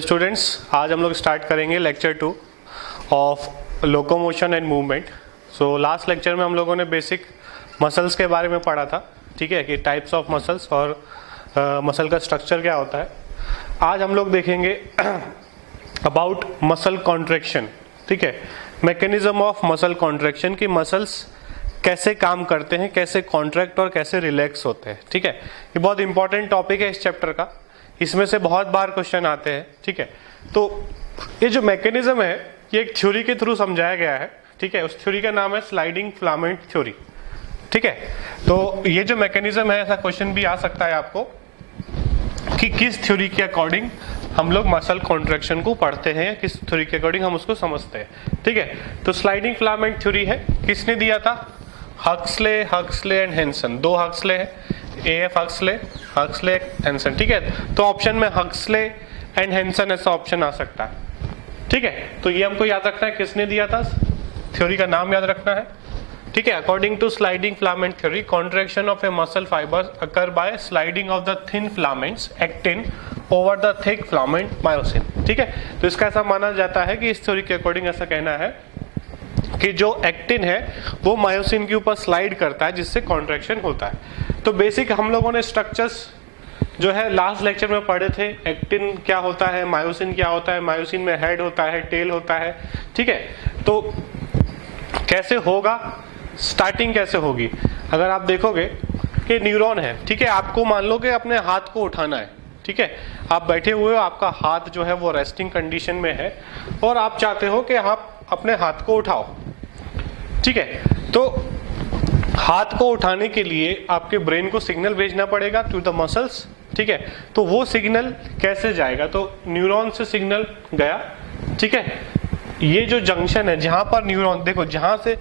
Students, आज हम लोग स्टार्ट करेंगे lecture 2 of locomotion and movement. So last lecture में हम लोगों ने बेसिक मसल्स के बारे में पढ़ा था, ठीक है, कि टाइप्स ऑफ मसल्स और मसल का स्ट्रक्चर क्या होता है। आज हम लोग देखेंगे अबाउट मसल कॉन्ट्रैक्शन, ठीक है, मैकेनिज्म ऑफ मसल कॉन्ट्रैक्शन, कि मसल्स कैसे काम करते हैं, कैसे कॉन्ट्रैक्ट और कैसे रिलैक्स होते हैं, ठीक है। ये बहुत इंपॉर्टेंट टॉपिक है इस चैप्टर का, इसमें से बहुत बार क्वेश्चन आते हैं, ठीक है। तो ये जो मैकेनिज्म है ये एक थ्योरी के थ्रू समझाया गया है, ठीक है। उस थ्योरी का नाम है स्लाइडिंग फिलामेंट थ्योरी, ठीक है। तो ये जो मैकेनिज्म है, ऐसा क्वेश्चन भी आ सकता है आपको कि किस थ्योरी के अकॉर्डिंग हम लोग मसल कॉन्ट्रैक्शन को पढ़ते हैं, किस थ्योरी के अकॉर्डिंग हम उसको समझते हैं, ठीक है। तो स्लाइडिंग फिलामेंट थ्योरी है, किसने दिया था? Huxley and Henson. दो हक्सले है, AF हक्सले हेंसन, ठीक है। तो ऑप्शन में हक्सले एंड हेंसन ऐसा ऑप्शन आ सकता है, ठीक है। तो ये हमको याद रखना है किसने दिया था, थ्योरी का नाम याद रखना है, ठीक है। According to sliding filament theory, contraction of a muscle fibre occur by sliding of the thin filaments actin over the thick filament myosin, ठीक है। तो इसका ऐसा माना जाता है कि इस थ्योरी के अकॉर्डिंग ऐसा कहना है कि जो एक्टिन है वो मायोसिन के ऊपर स्लाइड करता है, जिससे कॉन्ट्रैक्शन होता है। तो बेसिक हम लोगों ने स्ट्रक्चर्स जो है लास्ट लेक्चर में पढ़े थे। एक्टिन क्या होता है, मायोसिन क्या होता है, मायोसिन में हेड होता है, टेल होता है, ठीक है। तो कैसे होगा, स्टार्टिंग कैसे होगी? अगर आप देखोगे कि न्यूरॉन है, ठीक है, आपको मान लो कि अपने हाथ को उठाना है, ठीक है। आप बैठे हुए हो, आपका हाथ जो है वो रेस्टिंग कंडीशन में है और आप चाहते हो कि आप अपने हाथ को उठाओ, ठीक है। तो हाथ को उठाने के लिए आपके ब्रेन को सिग्नल भेजना पड़ेगा टू द मसल्स, ठीक है। तो वो सिग्नल कैसे जाएगा? तो न्यूरॉन से सिग्नल गया, ठीक है। ये जो जंक्शन है जहां पर न्यूरॉन, देखो जहां से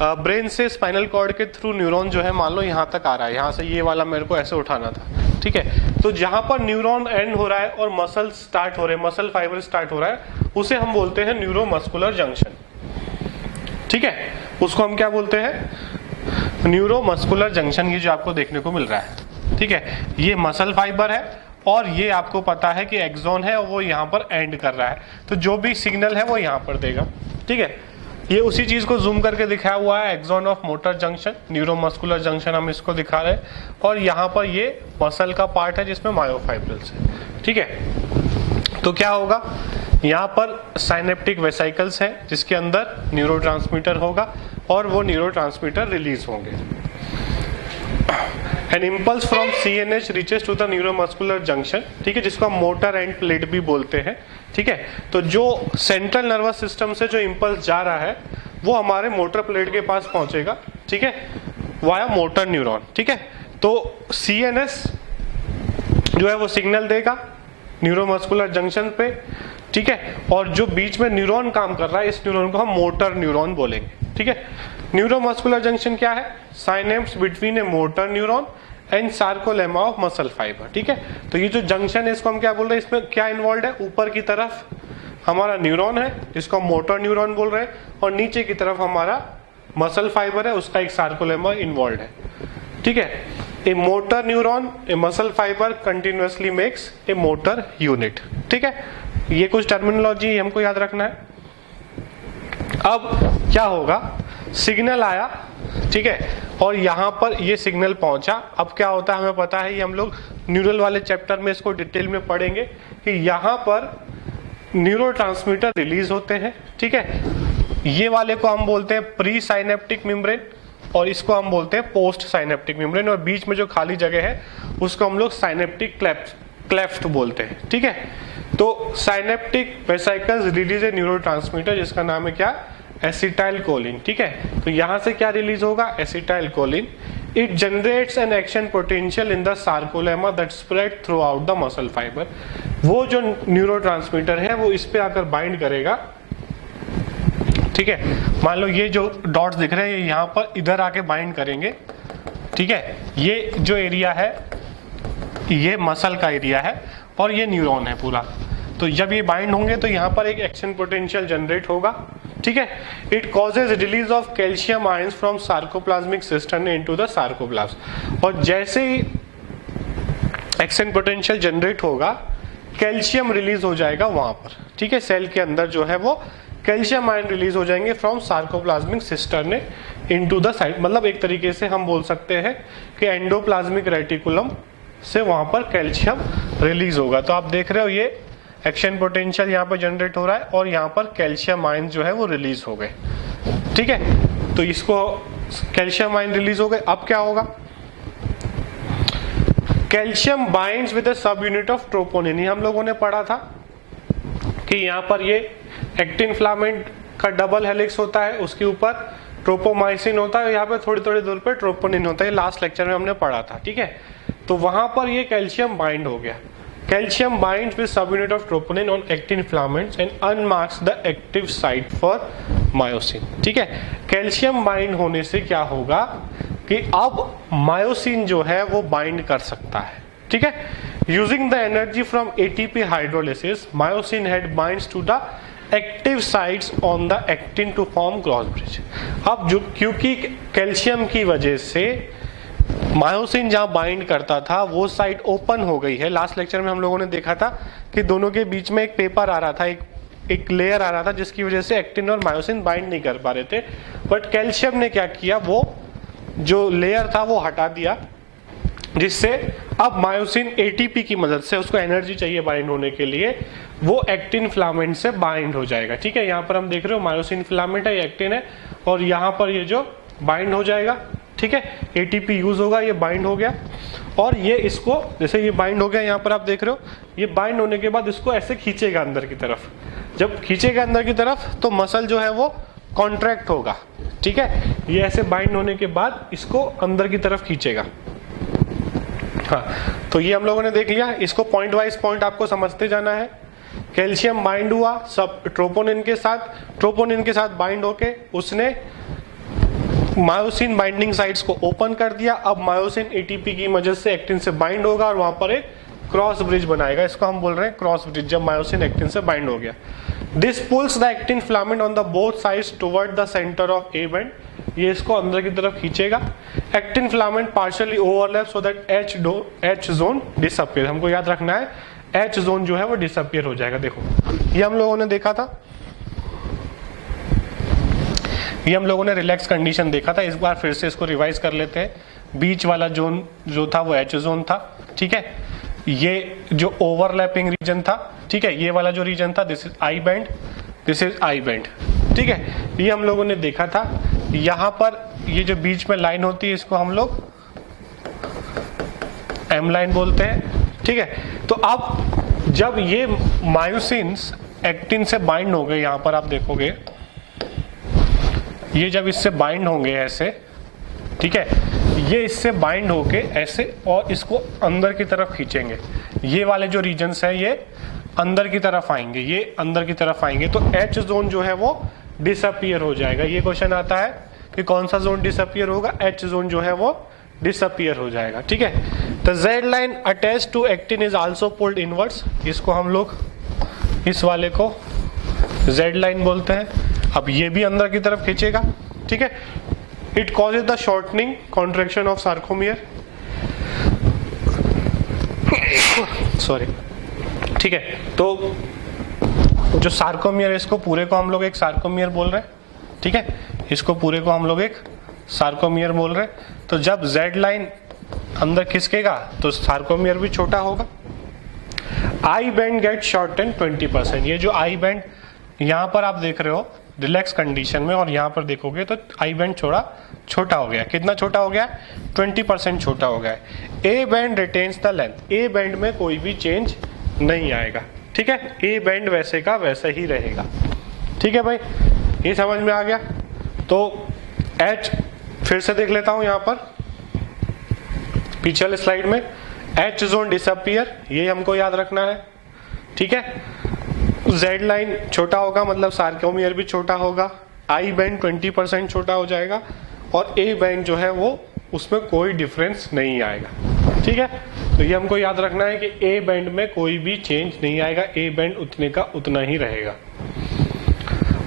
ब्रेन से स्पाइनल कॉर्ड के थ्रू न्यूरॉन जो है मान लो यहाँ तक आ रहा है, यहाँ से ये वाला मेरे को ऐसे उठाना था, ठीक है। तो जहां पर न्यूरॉन एंड हो रहा है और मसल स्टार्ट हो रहे हैं, मसल फाइबर स्टार्ट हो रहा है, उसे हम बोलते हैं न्यूरोमस्कुलर जंक्शन, ठीक है। उसको हम क्या बोलते हैं? Neuromuscular junction. ये जो आपको देखने को मिल रहा है, ठीक है, ये मसल फाइबर है और ये आपको पता है कि एक्सॉन है और वो यहाँ पर एंड कर रहा है। तो जो भी सिग्नल है वो यहाँ पर देगा, ठीक है। ये उसी चीज को जूम करके दिखाया हुआ है, axon of motor junction, neuromuscular junction हम इसको दिखा रहे हैं। और यहाँ पर ये मसल का पार्ट है जिसमें मायोफाइब्रिल्स है, ठीक है। तो क्या होगा, यहाँ पर साइनेप्टिक वेसिकल्स है जिसके अंदर न्यूरोट्रांसमीटर होगा और वो न्यूरोट्रांसमीटर रिलीज होंगे। An impulse from CNS reaches to the neuromuscular junction, ठीक है, जिसको हम मोटर एंड प्लेट भी बोलते हैं, ठीक है। तो जो सेंट्रल नर्वस सिस्टम से जो इंपल्स जा रहा है वो हमारे मोटर प्लेट के पास पहुंचेगा, ठीक है, वाया मोटर न्यूरॉन, ठीक है। तो CNS जो है वो सिग्नल देगा न्यूरोमस्कुलर जंक्शन पे, ठीक है। और जो बीच में न्यूरॉन काम कर रहा है, इस न्यूरॉन को हम मोटर न्यूरॉन बोलेंगे, ठीक है। न्यूरोमस्कुलर जंक्शन क्या है? Synapse between A motor neuron and sarcolemma of muscle fibre, ठीक है। तो ये जो जंक्शन है इसको हम क्या बोल रहे हैं, इसमें क्या इन्वॉल्व है? ऊपर की तरफ हमारा न्यूरॉन है जिसको हम मोटर न्यूरॉन बोल रहे हैं और नीचे की तरफ हमारा मसल फाइबर है, उसका एक सार्कोलेमा इन्वॉल्व है, ठीक है। A motor neuron, a muscle fibre continuously makes a motor unit, ठीक है। ये कुछ टर्मिनोलॉजी हमको याद रखना है। अब क्या होगा, सिग्नल आया, ठीक है, और यहाँ पर ये सिग्नल पहुंचा। अब क्या होता है हमें पता है, ये हम लोग न्यूरल वाले चैप्टर में इसको डिटेल में पढ़ेंगे कि यहाँ पर न्यूरोट्रांसमीटर रिलीज होते हैं, ठीक है। ये वाले को हम बोलते हैं प्री साइनेप्टिक मेम्ब्रेन और इसको हम बोलते हैं पोस्ट साइनेप्टिक मेम्ब्रेन, और बीच में जो खाली जगह है उसको हम लोग साइनेप्टिक क्लेफ्ट बोलते हैं, ठीक है। तो synaptic vesicles release a neurotransmitter जिसका नाम है क्या? एसिटाइल कोलिन, ठीक है। तो यहां से क्या रिलीज होगा? Acetyl choline. It generates an action potential in the sarcolemma that spread through out the muscle fibre. वो जो न्यूरोट्रांसमीटर है वो इस पे आकर बाइंड करेगा, ठीक है। मान लो ये जो डॉट्स दिख रहे हैं यहाँ पर इधर आके बाइंड करेंगे, ठीक है। ये जो एरिया है ये मसल का एरिया है और ये न्यूरॉन है पूरा। तो जब ये बाइंड होंगे तो यहाँ पर एक एक्शन पोटेंशियल जनरेट होगा, ठीक है। It causes release of calcium ions from sarcoplasmic system into the sarcoplasm. और जैसे ही एक्शन पोटेंशियल जनरेट होगा कैल्शियम रिलीज हो जाएगा वहां पर, ठीक है। सेल के अंदर जो है वो कैल्शियम आयन रिलीज हो जाएंगे from sarcoplasmic cisternae into the site. मतलब एक तरीके से हम बोल सकते हैं कि एंडोप्लाज्मिक रेटिकुलम से वहां पर कैल्शियम रिलीज होगा। तो आप देख रहे हो ये एक्शन पोटेंशियल यहाँ पर जनरेट हो रहा है और यहाँ पर कैल्शियम आयन जो है वो रिलीज हो गए, ठीक है। तो इसको कैल्शियम आयन रिलीज हो गए। अब क्या होगा, कैल्शियम बाइंड्स विद अ सब यूनिट ऑफ ट्रोपोनिन। हम लोगों ने पढ़ा था कि यहाँ पर ये एक्टिन फिलामेंट का डबल हेलिक्स होता है, उसके ऊपर ट्रोपोमाइसिन होता है, यहाँ पे थोड़ी थोड़ी दूर पे ट्रोपोनिन होता है। लास्ट लेक्चर में हमने पढ़ा था, ठीक है। तो वहां पर ये कैल्शियम बाइंड हो गया। Calcium binds with sub unit of troponin on actin filaments and unmarks the active site for myosin, ठीक है। कैल्शियम बाइंड होने से क्या होगा कि अब मायोसिन जो है वो बाइंड कर सकता है, ठीक है। Using the energy from ATP hydrolysis myosin head binds to the active sites on the actin to form cross bridge. अब जो क्योंकि कैल्शियम की वजह से मायोसिन जहां बाइंड करता था वो साइट ओपन हो गई है। लास्ट लेक्चर में हम लोगों ने देखा था कि दोनों के बीच में एक पेपर आ रहा था, एक लेयर आ रहा था, जिसकी वजह से एक्टिन और मायोसिन बाइंड नहीं कर पा रहे थे। बट कैल्शियम ने क्या किया, वो जो लेयर था वो हटा दिया, जिससे अब मायोसिन एटीपी की मदद से, उसको एनर्जी चाहिए बाइंड होने के लिए, वो एक्टिन फिलामेंट से बाइंड हो जाएगा, ठीक है। यहाँ पर हम देख रहे हो मायोसिन फिलामेंट है, ये एक्टिन है, और यहाँ पर ये जो बाइंड हो जाएगा, ठीक है। एटीपी यूज होगा, ये बाइंड हो गया, और ये इसको जैसे ये बाइंड हो गया, यहाँ पर आप देख रहे हो, ये बाइंड होने के बाद इसको ऐसे खींचेगा अंदर की तरफ। जब खींचेगा अंदर की तरफ तो मसल जो है वो कॉन्ट्रैक्ट होगा, ठीक है। ये ऐसे बाइंड होने के बाद इसको अंदर की तरफ खींचेगा। हाँ, तो ये हम लोगों ने देख लिया। इसको पॉइंट वाइज पॉइंट आपको समझते जाना है। कैल्शियम बाइंड हुआ सब ट्रोपोनिन के साथ बाइंड होके उसने मायोसिन बाइंडिंग साइट्स को ओपन कर दिया। अब मायोसिन एटीपी की मदद से एक्टिन से बाइंड होगा और वहां पर एक क्रॉस ब्रिज बनाएगा। इसको हम बोल रहे हैं क्रॉस ब्रिज, जब मायोसिन एक्टिन से बाइंड हो गया। This pulls the actin filament on the both sides toward the centre of A band. ये इसको अंदर की तरफ खींचेगा। Actin filament partially overlap so that H zone disappear. हमको याद रखना है एच जोन जो है वो डिसअपीयर हो जाएगा। देखो ये हम लोगों ने देखा था, ये हम लोगों ने रिलैक्स कंडीशन देखा था। इस बार फिर से इसको रिवाइज कर लेते हैं। बीच वाला जोन जो था वो एच जोन था, ठीक है। ये जो ओवरलैपिंग रीजन था, ठीक है, ये वाला जो रीजन था, this is I band, this is I band, ठीक है। ये हम लोगों ने देखा था। यहाँ पर ये जो बीच में लाइन होती है इसको हम लोग एम लाइन बोलते हैं, ठीक है। तो अब जब ये मायोसिन्स एक्टिन से बाइंड हो गए, यहाँ पर आप देखोगे ये जब इससे बाइंड होंगे ऐसे, ठीक है, ये इससे बाइंड होके ऐसे और इसको अंदर की तरफ खींचेंगे। ये वाले जो रीजन्स हैं ये अंदर की तरफ आएंगे, ये अंदर की तरफ आएंगे, तो एच जोन जो है वो डिसअपीयर हो जाएगा। ये क्वेश्चन आता है कि कौन सा जोन डिसअपीयर होगा, एच जोन जो है वो डिसअपीयर हो जाएगा, ठीक है। The Z line attach to actin is also pulled inwards. इसको हम लोग इस वाले को जेड लाइन बोलते हैं। अब ये भी अंदर की तरफ खींचेगा, ठीक है। It causes the shortening contraction of sarcomere, sorry, ठीक है। तो जो सार्कोमियर है इसको पूरे को हम लोग एक सार्कोमियर बोल रहे हैं, ठीक है। इसको पूरे को हम लोग एक सार्कोमियर बोल रहे हैं। तो जब जेड लाइन अंदर खिसकेगा तो सार्कोमियर भी छोटा होगा। I band get shorten 20%। ये जो आई बैंड यहाँ पर आप देख रहे हो रिलैक्स कंडीशन में, और यहाँ पर देखोगे तो आई बैंड छोटा हो गया। कितना छोटा हो गया? 20% छोटा हो गया है। A band retains the length. A band में कोई भी चेंज नहीं आएगा, ठीक है। ए बैंड वैसे का वैसा ही रहेगा, ठीक है भाई, ये समझ में आ गया। तो एच फिर से देख लेता हूं यहाँ पर पिछले स्लाइड में, एच जोन डिसअपीयर, ये हमको याद रखना है, ठीक है। जेड लाइन छोटा होगा मतलब सार्कोमियर भी छोटा होगा। आई बैंड 20% छोटा हो जाएगा और ए बैंड जो है वो उसमें कोई डिफरेंस नहीं आएगा, ठीक है। तो ये हमको याद रखना है कि ए बैंड में कोई भी चेंज नहीं आएगा, ए बैंड उतने का उतना ही रहेगा।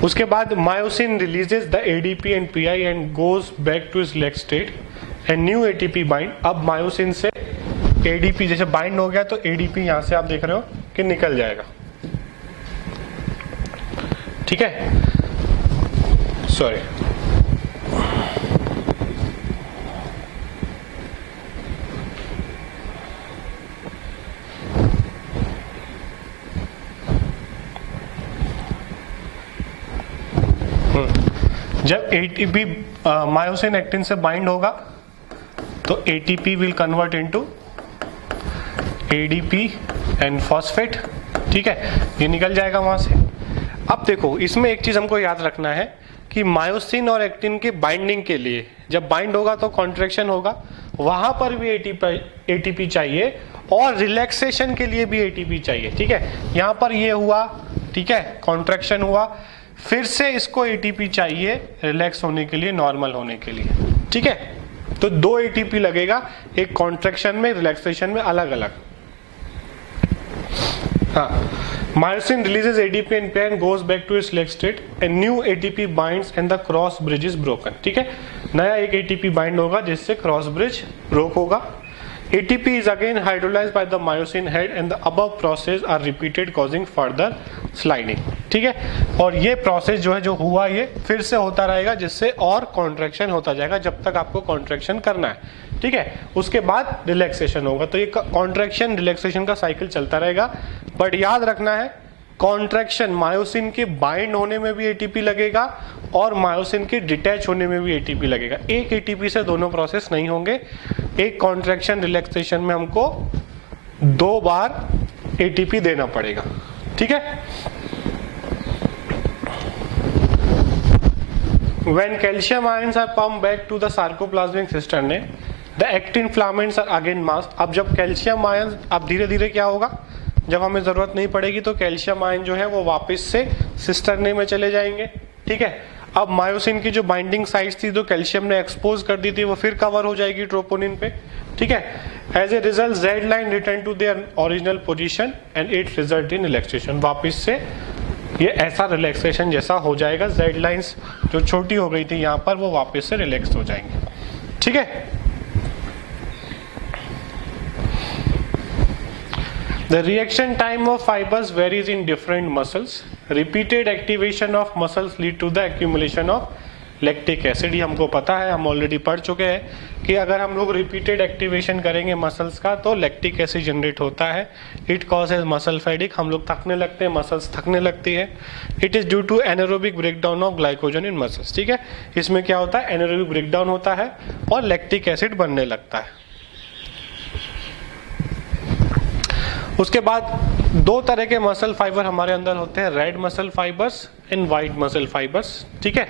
उसके बाद myosin releases the ADP and Pi and goes back to its relax state and new ATP bind. अब मायोसिन से एडीपी जैसे बाइंड हो गया तो एडीपी यहाँ से आप देख रहे हो कि निकल जाएगा, ठीक है, सॉरी। जब एटीपी मायोसिन एक्टिन से बाइंड होगा तो ATP will convert into ADP and phosphate, ठीक है, ये निकल जाएगा वहां से। अब देखो इसमें एक चीज हमको याद रखना है कि मायोसिन और एक्टिन के बाइंडिंग के लिए जब बाइंड होगा तो कॉन्ट्रैक्शन होगा, वहां पर भी एटीपी चाहिए और रिलैक्सेशन के लिए भी एटीपी चाहिए, ठीक है। यहां पर ये हुआ, ठीक है, कॉन्ट्रैक्शन हुआ, फिर से इसको एटीपी चाहिए रिलैक्स होने के लिए, नॉर्मल होने के लिए, ठीक है। तो 2 एटीपी लगेगा, एक कॉन्ट्रैक्शन में, रिलैक्सेशन में, अलग अलग। हाँ, myosin releases ADP and goes back to its select state and new ATP binds and the cross bridge is broken, ठीक है, नया एक ATP बाइंड होगा जिससे क्रॉस ब्रिज ब्रोक होगा। ATP is again hydrolyzed by the myosin head and the above process are repeated causing further sliding, ठीक है। और ये प्रोसेस जो है, जो हुआ, ये फिर से होता रहेगा जिससे और कॉन्ट्रैक्शन होता जाएगा जब तक आपको कॉन्ट्रैक्शन करना है, ठीक है। उसके बाद रिलैक्सेशन होगा, तो ये कॉन्ट्रैक्शन रिलैक्सेशन का साइकिल चलता रहेगा। बट याद रखना है, कॉन्ट्रैक्शन मायोसिन के बाइंड होने में भी एटीपी लगेगा और मायोसिन के डिटैच होने में भी एटीपी लगेगा। एक एटीपी से दोनों प्रोसेस नहीं होंगे, एक कॉन्ट्रैक्शन रिलैक्सेशन में हमको 2 बार एटीपी देना पड़ेगा, ठीक है। When calcium ions are pumped back to the sarcoplasmic cisternae, the actin filaments are again masked। अब जब कैल्शियम आयन, अब धीरे धीरे क्या होगा, जब हमें जरूरत नहीं पड़ेगी तो कैल्शियम आयन जो है वो वापस से सिस्टरने में चले जाएंगे, ठीक है। अब मायोसिन की जो बाइंडिंग साइट्स थी, जो कैल्शियम ने एक्सपोज कर दी थी, वो फिर कवर हो जाएगी ट्रोपोनिन पे, ठीक है। As a result Z line return to their original position and it result in relaxation. वापस से ये ऐसा रिलैक्सेशन जैसा हो जाएगा, जेड लाइंस जो छोटी हो गई थी यहाँ पर वो वापस से रिलैक्स हो जाएंगे, ठीक है। The reaction time of fibers varies in different muscles. Repeated activation of muscles lead to the accumulation of lactic acid। ये हमको पता है, हम ऑलरेडी पढ़ चुके हैं कि अगर हम लोग रिपीटेड एक्टिवेशन करेंगे मसल्स का तो लैक्टिक एसिड जनरेट होता है। इट कॉजेज मसल फैटिक, हम लोग थकने लगते हैं, मसल्स थकने लगती है। It is due to anaerobic breakdown of glycogen in muscles, ठीक है। इसमें क्या होता है, एनारोबिक ब्रेकडाउन होता है और लैक्टिक एसिड बनने लगता है। उसके बाद 2 तरह के मसल फाइबर हमारे अंदर होते हैं, red muscle fibres and white muscle fibres, ठीक है।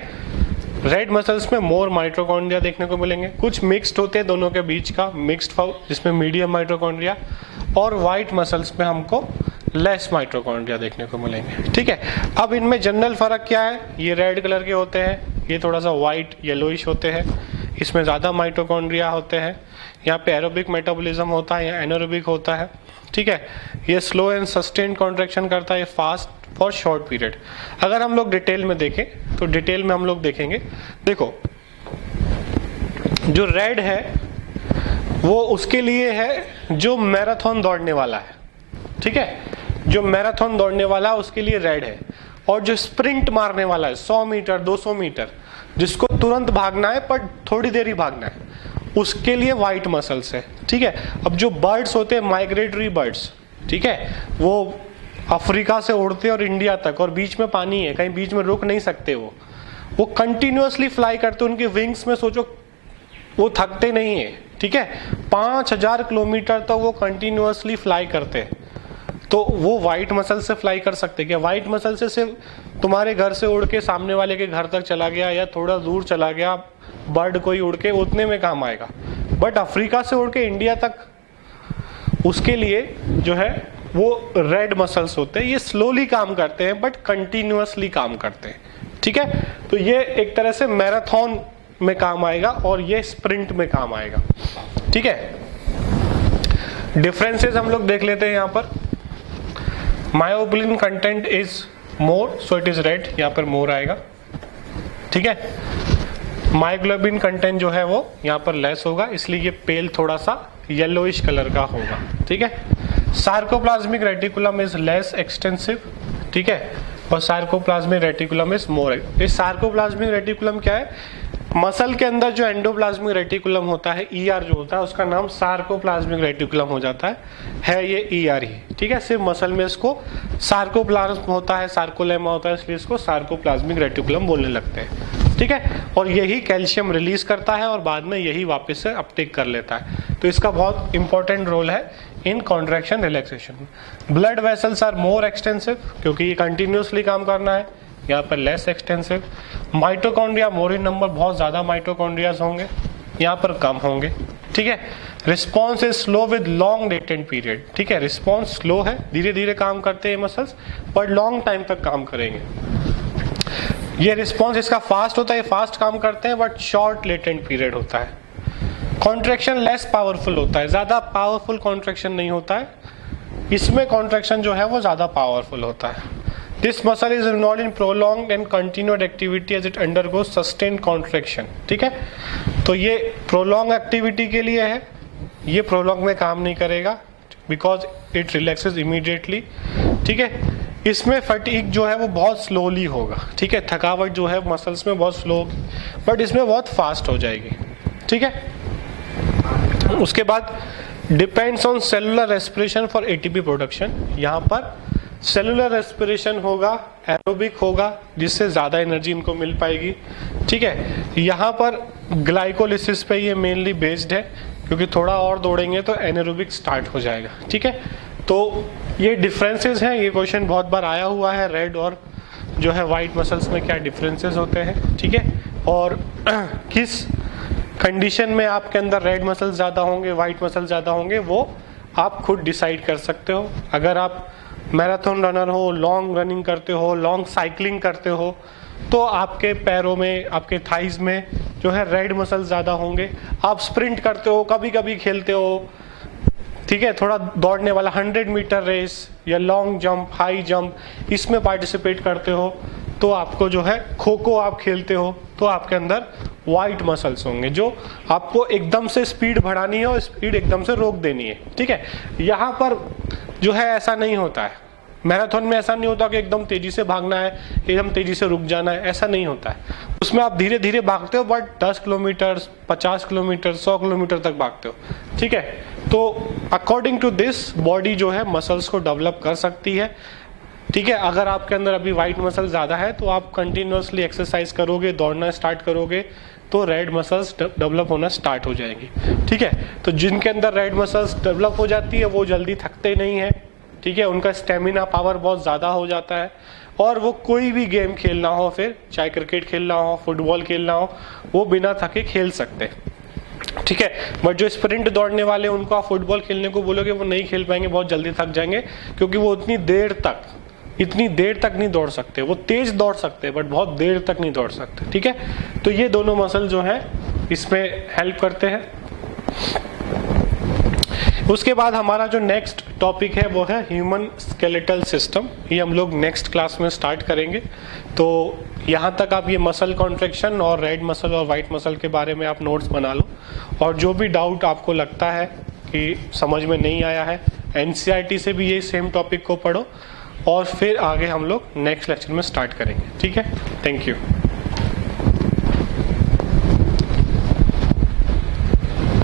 रेड मसल्स में मोर माइटोकॉन्ड्रिया देखने को मिलेंगे, कुछ मिक्स्ड होते हैं दोनों के बीच का, मिक्स्ड जिसमें मीडियम माइटोकॉन्ड्रिया, और वाइट मसल्स में हमको लेस माइटोकॉन्ड्रिया देखने को मिलेंगे, ठीक है। अब इनमें जनरल फर्क क्या है, ये रेड कलर के होते हैं, ये थोड़ा सा वाइट येलोइश होते हैं, इसमें ज़्यादा माइटोकॉन्ड्रिया होते हैं। यहाँ पे एरोबिक मेटाबॉलिज्म होता है, यहाँ एनारोबिक होता है, ठीक है। ये स्लो एंड सस्टेन्ड कॉन्ट्रैक्शन करता है, फास्ट फॉर शॉर्ट पीरियड। अगर हम लोग डिटेल में देखें तो डिटेल में हम लोग देखेंगे, देखो जो रेड है वो उसके लिए है जो मैराथन दौड़ने वाला है, ठीक है। जो मैराथन दौड़ने वाला है उसके लिए रेड है, और जो स्प्रिंट मारने वाला है 100 मीटर 200 मीटर, जिसको तुरंत भागना है पर थोड़ी देर ही भागना है, उसके लिए वाइट मसल्स है, ठीक है। अब जो बर्ड्स होते हैं, माइग्रेटरी बर्ड्स, ठीक है, वो अफ्रीका से उड़ते और इंडिया तक, और बीच में पानी है, कहीं बीच में रुक नहीं सकते, वो कंटिन्यूअसली फ्लाई करते, उनके विंग्स में सोचो वो थकते नहीं है, ठीक है। 5000 किलोमीटर तक वो कंटिन्यूअसली फ्लाई करते हैं, तो वो वाइट मसल से फ्लाई कर सकते हैं क्या? वाइट मसल से सिर्फ तुम्हारे घर से उड़ के सामने वाले के घर तक चला गया या थोड़ा दूर चला गया बर्ड कोई उड़ के, उतने में काम आएगा। बट अफ्रीका से उड़ के इंडिया तक, उसके लिए जो है वो रेड मसल्स होते हैं, ये स्लोली काम करते हैं बट कंटिन्यूअसली काम करते हैं, ठीक है। तो ये एक तरह से मैराथन में काम आएगा और ये स्प्रिंट में काम आएगा, ठीक है। डिफरेंसेस हम लोग देख लेते हैं यहाँ पर। Myoglobin content is more, so it is red, यहाँ पर मोर आएगा, ठीक है। मायोग्लोबिन कंटेंट जो है वो यहाँ पर लेस होगा, इसलिए ये पेल थोड़ा सा येलोइश कलर का होगा, ठीक है। Sarcoplasmic reticulum is less extensive, ठीक है, और सार्कोप्लाज्मिक रेटिकुलम इज मोर। इस सार्कोप्लाज्मिक रेटिकुलम क्या है, मसल के अंदर जो एंडोप्लाज्मिक रेटिकुलम होता है, ईआर जो होता है, उसका नाम सार्कोप्लाज्मिक रेटिकुलम हो जाता है ये ईआर ही, ठीक है। सिर्फ मसल में इसको सार्कोप्लाज्म होता है, सार्कोलेमा होता है, इसलिए इसको सार्कोप्लाज्मिक रेटिकुलम बोलने लगते हैं, ठीक है। और यही कैल्शियम रिलीज करता है और बाद में यही वापस से अपटेक कर लेता है। तो इसका बहुत इंपॉर्टेंट रोल है in contraction relaxation. Blood vessels are more extensive, क्योंकि ये कंटिन्यूसली काम करना है, यहाँ पर less extensive. Mitochondria more in number, बहुत ज़्यादा माइटोकॉन्ड्रियाज होंगे, यहाँ पर कम होंगे, ठीक है। Response is slow with long latent period, ठीक है, रिस्पॉन्स स्लो है, धीरे धीरे काम करते हैं मसल्स, पर लॉन्ग टाइम तक काम करेंगे। ये रिस्पॉन्स इसका फास्ट होता है, फास्ट काम करते हैं, बट शॉर्ट लेटेंट पीरियड होता है। कॉन्ट्रैक्शन लेस पावरफुल होता है, ज़्यादा पावरफुल कॉन्ट्रैक्शन नहीं होता है, इसमें कॉन्ट्रैक्शन जो है वो ज़्यादा पावरफुल होता है। This muscle is involve in prolong and continued activity as it undergo sustained contraction, ठीक है। तो ये प्रोलॉन्ग एक्टिविटी के लिए है, ये प्रोलॉन्ग में काम नहीं करेगा बिकॉज इट रिलैक्सेस इमीडिएटली, ठीक है। इसमें फटीग जो है वो बहुत स्लोली होगा, ठीक है, थकावट जो है मसल्स में बहुत स्लो होगी, बट इसमें बहुत फास्ट हो जाएगी, ठीक है। उसके बाद depends on cellular respiration for ATP production, यहाँ पर सेलुलर रेस्पिरेशन होगा, एरोबिक होगा, जिससे ज़्यादा एनर्जी इनको मिल पाएगी, ठीक है। यहाँ पर ग्लाइकोलिसिस पे ये मेनली बेस्ड है, क्योंकि थोड़ा और दौड़ेंगे तो एनारोबिक स्टार्ट हो जाएगा, ठीक है। तो ये डिफरेंसेस हैं, ये क्वेश्चन बहुत बार आया हुआ है, रेड और जो है वाइट मसल्स में क्या डिफरेंसेस होते हैं, ठीक है, और किस कंडीशन में आपके अंदर रेड मसल्स ज़्यादा होंगे, वाइट मसल्स ज़्यादा होंगे, वो आप खुद डिसाइड कर सकते हो। अगर आप मैराथन रनर हो, लॉन्ग रनिंग करते हो, लॉन्ग साइकिलिंग करते हो, तो आपके पैरों में, आपके थाइज में जो है रेड मसल्स ज़्यादा होंगे। आप स्प्रिंट करते हो, कभी कभी खेलते हो, ठीक है, थोड़ा दौड़ने वाला 100 मीटर रेस या लॉन्ग जंप, हाई जंप, इसमें पार्टिसिपेट करते हो, तो आपको जो है खो खो आप खेलते हो, तो आपके अंदर वाइट मसल्स होंगे, जो आपको एकदम से स्पीड बढ़ानी है और स्पीड एकदम से रोक देनी है, ठीक है। यहाँ पर जो है ऐसा नहीं होता है, मैराथन में ऐसा नहीं होता कि एकदम तेजी से भागना है, एकदम तेजी से रुक जाना है, ऐसा नहीं होता है। उसमें आप धीरे धीरे भागते हो, बट 10 किलोमीटर, 50 किलोमीटर, 100 किलोमीटर तक भागते हो, ठीक है। तो अकॉर्डिंग टू दिस बॉडी जो है मसल्स को डेवलप कर सकती है, ठीक है। अगर आपके अंदर अभी वाइट मसल ज़्यादा है तो आप कंटिन्यूसली एक्सरसाइज करोगे, दौड़ना स्टार्ट करोगे, तो रेड मसल्स डेवलप होना स्टार्ट हो जाएंगी, ठीक है। तो जिनके अंदर रेड मसल्स डेवलप हो जाती है वो जल्दी थकते नहीं है, ठीक है, उनका स्टेमिना पावर बहुत ज़्यादा हो जाता है, और वो कोई भी गेम खेलना हो, फिर चाहे क्रिकेट खेलना हो, फुटबॉल खेलना हो, वो बिना थके खेल सकते हैं, ठीक है। बट जो स्प्रिंट दौड़ने वाले, उनको आप फुटबॉल खेलने को बोलोगे वो नहीं खेल पाएंगे, बहुत जल्दी थक जाएंगे, क्योंकि वो इतनी देर तक नहीं दौड़ सकते। वो तेज दौड़ सकते हैं बट बहुत देर तक नहीं दौड़ सकते, ठीक है। तो ये दोनों मसल जो है इसमें हेल्प करते हैं। उसके बाद हमारा जो नेक्स्ट टॉपिक है वो है ह्यूमन स्केलेटल सिस्टम, ये हम लोग नेक्स्ट क्लास में स्टार्ट करेंगे। तो यहाँ तक आप ये मसल कॉन्ट्रैक्शन और रेड मसल और वाइट मसल के बारे में आप नोट्स बना लो, और जो भी डाउट आपको लगता है कि समझ में नहीं आया है, NCERT से भी ये सेम टॉपिक को पढ़ो, और फिर आगे हम लोग नेक्स्ट लेक्चर में स्टार्ट करेंगे, ठीक है। Thank you.